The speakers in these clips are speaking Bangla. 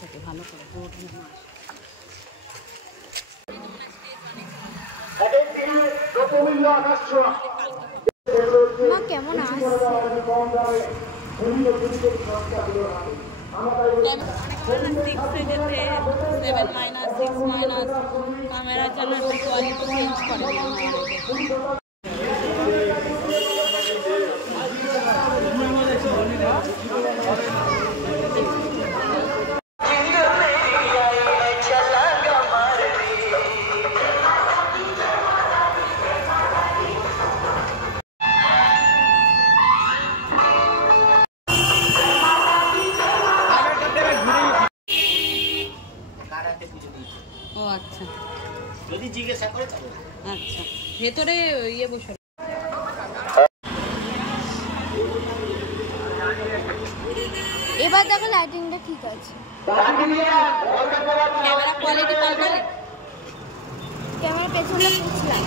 বাচ্চাকে ভালো করে মা কেমন আসছে? ক্যামেরার জন্য কোয়ালিটি চেঞ্জ করে ও আচ্ছা যদি জিজ্ঞাসা করে তবে আচ্ছা ভেতরে ইয়ে বসে এবার দেখো লাইটিংটা ঠিক আছে ক্যামেরা কোয়ালিটি পাল্টে ক্যামেরা পেছনে পুছলাম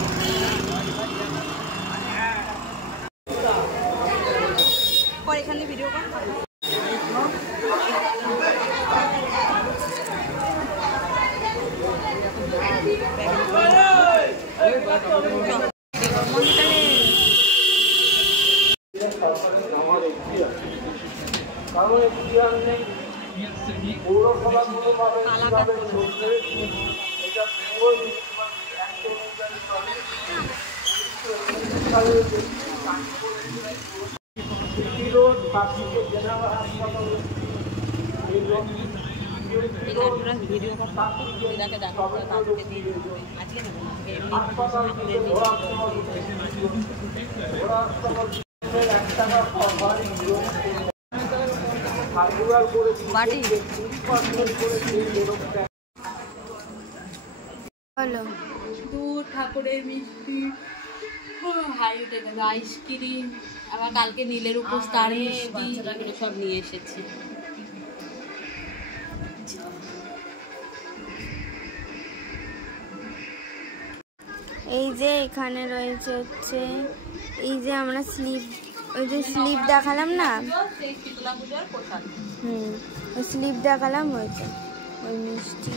পরে এখানে ভিডিও কর ভিডিও এটাকে দেখো তাদেরকে দিয়ে আজকে বাটি দুধ ঠাকুরের মিষ্টি হাইটে আইসক্রিম আবার কালকে নীলের উপোস তার মিষ্টি এগুলো সব নিয়ে এসেছি এই যে এখানে রয়েছে হচ্ছে এই যে আমরা স্লিপ ওই যে স্লিপ দেখালাম না ওই স্লিপ দেখালাম হয়েছে ওই মিষ্টি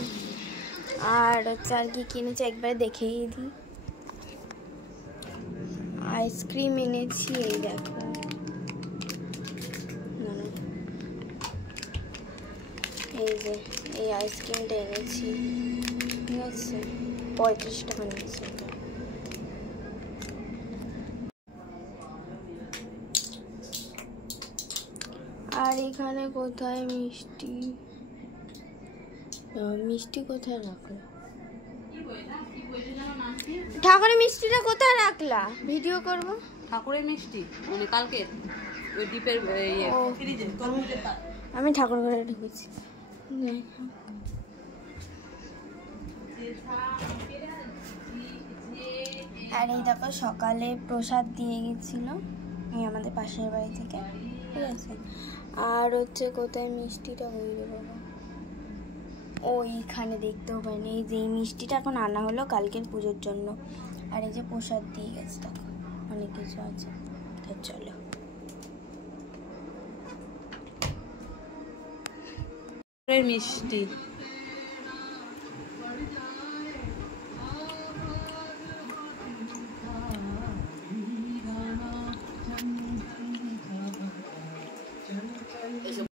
আর হচ্ছে আর কি কিনেছি একবারে দেখেই দিই আইসক্রিম এনেছি এই দেখো এই যে এই আইসক্রিমটা এনেছি ঠিক আছে 35 টাকা নিয়েছি আর এখানে কোথায় মিষ্টি মিষ্টি কোথায় রাখলো ঠাকুরের মিষ্টিটা কোথায় রাখলা ভিডিও করব ঠাকুরের মিষ্টি মানে কালকে ওই ডিপের ফ্রিজে আমি ঠাকুর ঘরে ঢুকেছি আর এই দেখো সকালে প্রসাদ দিয়ে গেছিল এই আমাদের পাশের বাড়ি থেকে ঠিক আছে আর হচ্ছে কোথায় মিষ্টিটা হয়ে বাবা ওইখানে দেখতেও পাইনি এই যে এই মিষ্টিটা এখন আনা হলো কালকের পুজোর জন্য আর এই যে প্রসাদ দিয়ে গেছে দেখো অনেক কিছু আছে তো চলো মিষ্টি